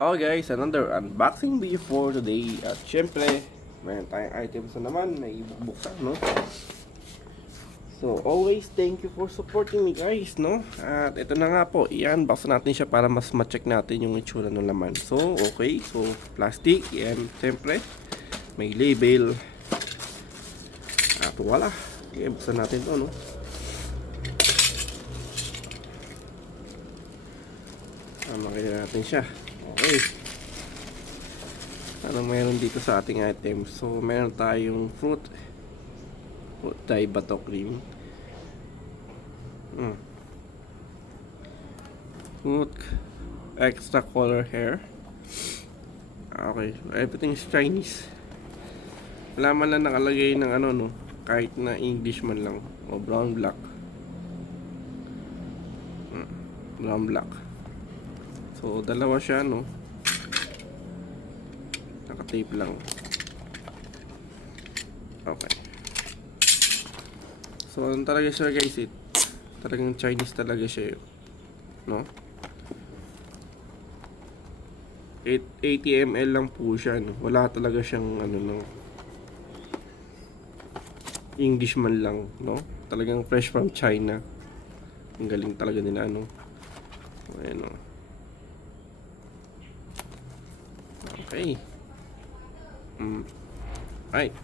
Okay guys, another unboxing video for today. At syempre, mayroon tayong items na naman na ibubuksan, no? So, always thank you for supporting me guys, no? At ito na nga po, i-unbox natin siya para mas ma-check natin yung itsura ng laman. So, okay. So, plastic, and syempre, may label. At wala. I-buksan natin to, no? Makikita natin siya. Okay. Anong meron dito sa ating item? So, meron tayong fruit dye bato cream. Fruit extra color hair. Okay. Everything is Chinese. Wala man lang nakalagay ng ano, no? Kahit na English man lang. O brown black. Brown black. So, dalawa siya, no? Naka-tape lang. Okay. So, ano talaga siya guys, talagang Chinese talaga siya, no? 80 ml lang po siya, no? Wala talaga siyang, ano, no? English man lang, no? Talagang fresh from China. Ang galing talaga nila, no? Ayan, no? Okay. Right.